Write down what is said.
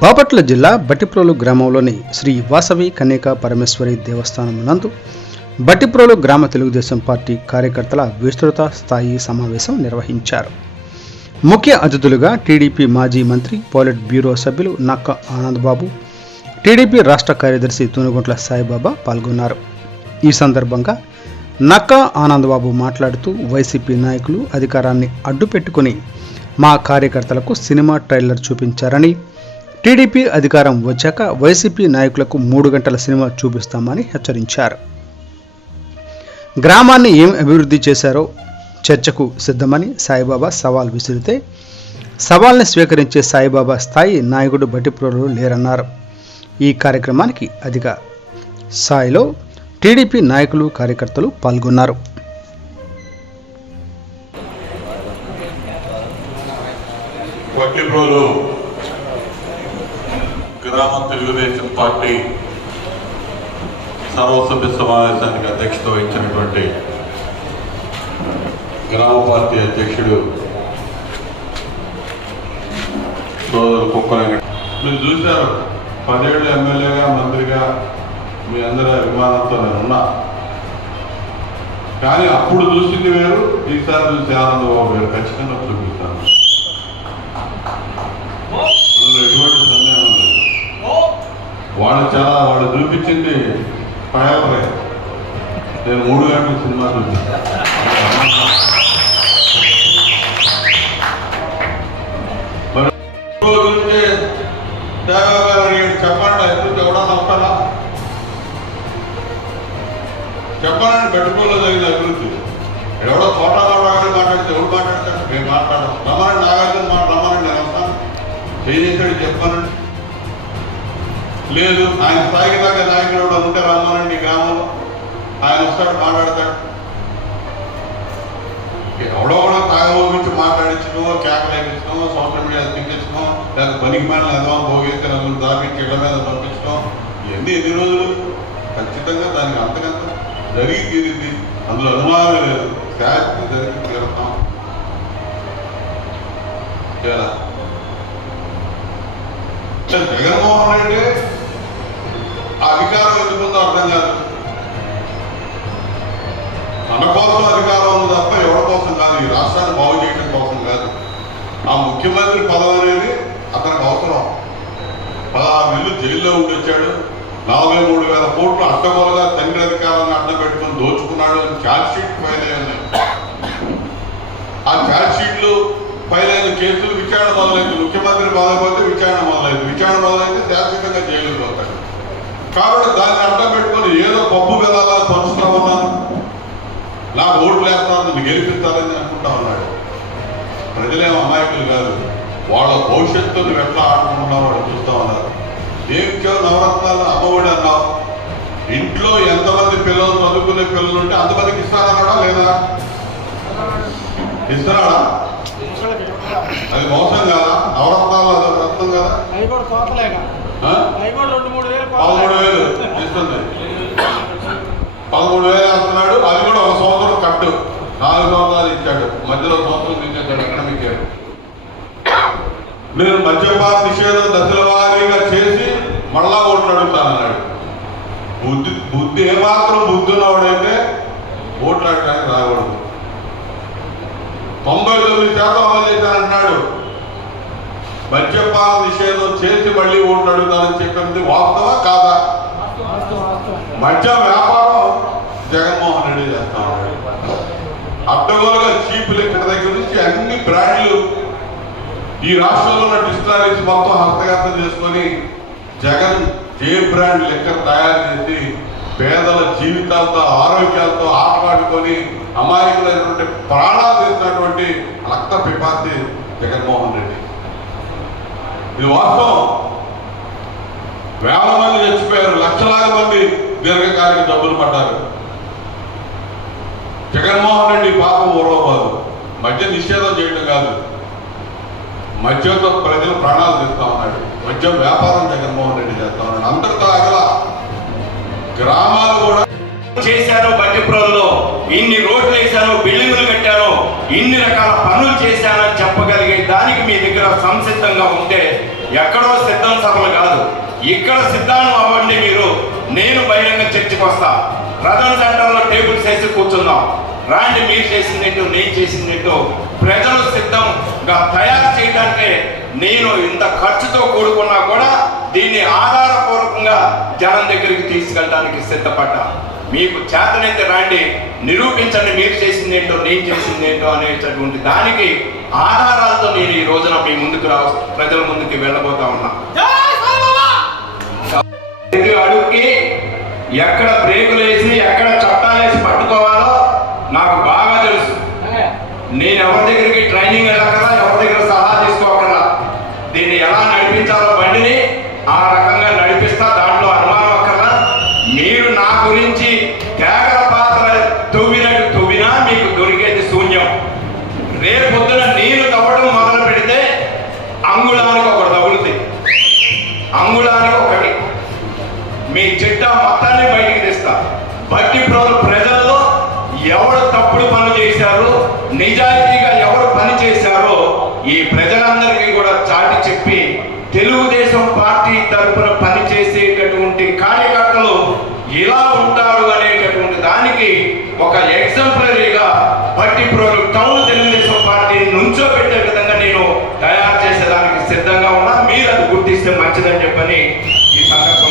బాపట్ల జిల్లా బట్టిప్రోలు గ్రామంలోని శ్రీ వాసవి కన్యకా పరమేశ్వరి దేవస్థానం నందు బట్టిప్రోలు గ్రామ తెలుగుదేశం పార్టీ కార్యకర్తల విస్తృత స్థాయి సమావేశం నిర్వహించారు. ముఖ్య అతిథులుగా టీడీపీ మాజీ మంత్రి పోలిట్ బ్యూరో సభ్యులు నక్క ఆనందబాబు టీడీపీ రాష్ట్ర కార్యదర్శి తునుగుంట్ల సాయిబాబా పాల్గొన్నారు. ఈ సందర్భంగా నక్క ఆనందబాబు మాట్లాడుతూ వైసీపీ నాయకులు అధికారాన్ని అడ్డుపెట్టుకుని మా కార్యకర్తలకు సినిమా ట్రైలర్ చూపించారని టీడీపీ అధికారం వచ్చాక వైసీపీ నాయకులకు మూడు గంటల సినిమా చూపిస్తామని హెచ్చరించారు. గ్రామాన్ని ఏం అభివృద్ధి చేశారో చర్చకు సిద్ధమని సాయిబాబా సవాల్ విసిరితే సవాల్ని స్వీకరించే సాయిబాబా స్థాయి నాయకుడు బట్టిప్రోలు లేరన్నారు. ఈ కార్యక్రమానికి అధిక స్థాయిలో టీడీపీ నాయకులు కార్యకర్తలు పాల్గొన్నారు. గ్రామం తెలుగుదేశం పార్టీ సర్వసభ్య సమావేశానికి అధ్యక్షత వహించినటువంటి గ్రామ పార్టీ అధ్యక్షుడు సోదరు కుక్కలని మీరు చూశారు. పదేళ్ళు ఎమ్మెల్యేగా మంత్రిగా మీ అందరి అభిమానంతో నేను ఉన్నా. కానీ అప్పుడు చూసింది వేరు ఈసారి చూసి ఆనందబాబు వేరు ఖచ్చితంగా చూపిస్తాను ఎటువంటి వాళ్ళు చాలా వాళ్ళు చూపించింది పయాలరే నేను మూడు గంటల సినిమా చూపించాను గురించి గారు చెప్పండి ఎందుకు ఎవడన్నా వస్తారా చెప్పాలని పెట్టుకోలేదు జరిగిన అభివృద్ధి. ఎవడో తోట గారు మాట్లాడితే ఎవడు మాట్లాడతాడు? మేము మాట్లాడడం రమ్మని నాగార్జున మాట రమ్మని నేను వస్తాను చేసేసాడు చెప్పానండి లేదు ఆయన స్థాయికి తగ్గ నాయకుడు కూడా ఉంటే రమ్మనండి గ్రామంలో. ఆయన వస్తాడు మాట్లాడతాడు. ఎవడో కూడా తాగబోగించి మాట్లాడించడమో కేకలేపించడం సోషల్ మీడియా తిప్పించడం లేదా పనికి మేడలు ఎదవం భోగేస్తే నలుగురు దాపించి ఇళ్ళ మీద పంపించడం ఇవన్నీ ఎన్ని రోజులు? ఖచ్చితంగా దానికి అంతకంత జరిగి తీరింది అందులో అనుమానం లేదు. శాస్త్రి జరిగి తీరుతాం జగన్మోహన్ రెడ్డి తన కోసం అధికారం ఉంది తప్ప ఎవరి కోసం కాదు ఈ రాష్ట్రాన్ని బాగు చేయడం కోసం కాదు. ఆ ముఖ్యమంత్రి పదవి అనేది అతనికి అవసరం. పదహారు నెలలు జైల్లో ఉండి వచ్చాడు. నలభై మూడు వేల కోట్లు అడ్డగోలుగా తండ్రి అధికారాన్ని అడ్డం పెట్టుకుని దోచుకున్నాడు అని ఛార్జ్ షీట్ ఫైల్ అయి ఆ ఛార్జ్ షీట్లు ఫైల్ అయిన కేసులు విచారణ మొదలైంది. ముఖ్యమంత్రి బాధపడితే విచారణ మొదలైంది. విచారణ మొదలైతే శాశ్వతంగా జైలుకి పోతాడు. కాబట్టి దాన్ని అడ్డం అమాయకులు కాదు. వాళ్ళ భవిష్యత్తును ఎట్లా ఆడుకుంటున్నారో వాళ్ళు చూస్తా ఉన్నారు కేవలం నవరత్నాలు అమ్మఒడి అన్నావు. ఇంట్లో ఎంతమంది పిల్లలు చదువుకునే పిల్లలు ఉంటే అంతమందికి ఇస్తారన్నాడా లేదా? ఇస్తున్నాడా? అది మోసం కదా? నవరత్నాలు అది రత్నం కదా? పదమూడు వేలు ఇస్తుంది. పదమూడు వేలు వేస్తున్నాడు. అది కూడా ఒక సంవత్సరం కట్టు. నాలుగు సంవత్సరాలు ఇచ్చాడు. మధ్యలో సంవత్సరం తీసేశాడు ఎక్కడ మీకాడు నేను మద్యపాన నిషేధం దశల వారీగా చేసి మళ్ళా ఓట్లు అడుగుతానన్నాడు. బుద్ధి బుద్ధి ఏమాత్రం బుద్ధి ఉన్నవాడైతే ఓట్లు అడగడానికి రాకూడదు. తొంభై తొమ్మిది శాతం అమలు చేశానంటున్నాడు మద్యపాన నిషేధం చేసి మళ్ళీ ఓట్లు అడుగుతానని చెప్పింది వాస్తవా కాదా? మద్య వ్యాపారం జగన్మోహన్ రెడ్డి చేస్తా ఉన్నాడు. అడ్డగోలుగా చీపులు ఇక్కడ దగ్గర నుంచి అన్ని బ్రాండ్లు ఈ రాష్ట్రంలో ఉన్న డిస్టలరీస్ మొత్తం హస్తగతం చేసుకొని జగన్ జే బ్రాండ్ లెక్క తయారు చేసి పేదల జీవితాలతో ఆరోగ్యాలతో ఆటలాడుకొని అమాయకులైనటువంటి ప్రాణాలు తీసినటువంటి రక్త పిపాసి జగన్మోహన్ రెడ్డి. ఇది వాస్తవం. వేల మంది చచ్చిపోయారు. లక్షలాది మంది దీర్ఘకాలిక జబ్బులు పడ్డారు. జగన్మోహన్ రెడ్డి పాపం ఊరవబాదు మద్య నిషేధం చేయడం కాదు. మద్యంతో ప్రజలు ప్రాణాలు తీస్తా ఉన్నాడు. మద్యం వ్యాపారం జగన్మోహన్ రెడ్డి చేస్తా ఉన్నాడు. అందరితో అగల గ్రామాలు కూడా చేశాను బట్టిప్రోల్లో ఇన్ని రోడ్లు వేశారు బిల్డింగులు కట్టారు ఇన్ని రకాల పనులు చేశారని చెప్పగలిగే దానికి మీ దగ్గర సంసిద్ధంగా ఉంటే ఎక్కడో సిద్ధం సభలు కాదు. ఇక్కడ సిద్ధాంతం అవ్వండి మీరు. నేను బహిరంగ చర్చకు వస్తా. ప్రధాన సెంటర్లో టేబుల్స్ వేసి కూర్చుందాం. రాండి మీరు చేసిందేంటో నేను చేసిందేంటో ప్రజలు సిద్ధం తయారు చేయడానికే నేను ఇంత ఖర్చుతో కూడుకున్నా కూడా దీన్ని ఆధారపూర్వకంగా జనం దగ్గరికి తీసుకెళ్ళడానికి సిద్ధపడ్డా. మీకు చేతనైతే రాండి నిరూపించండి మీరు చేసిందేంటో నేను చేసిందేంటో అనేటటువంటి దానికి ఆధారాలతో నేను ఈ రోజున మీ ముందుకు రా ప్రజల ముందుకు వెళ్ళబోతా ఉన్నా. అడుగుకి ఎక్కడ బ్రేకులు తప్పుడు పనులు చేశారు నిజాయితీగా ఎవరు పని చేశారో ఈ ప్రజలందరికీ కూడా చాటి చెప్పి తెలుగుదేశం పార్టీ తరఫున పనిచేసేటటువంటి కార్యకర్తలు ఇలా ఉంటారు అనేటటువంటి దానికి ఒక ఎగ్జాంపులరీగా బట్టి ప్రజలు టౌన్ తెలుగుదేశం పార్టీని నుంచోబెట్టే విధంగా నేను తయారు చేసేదానికి సిద్ధంగా ఉన్నా. మీరు అది గుర్తిస్తే మంచిదని చెప్పని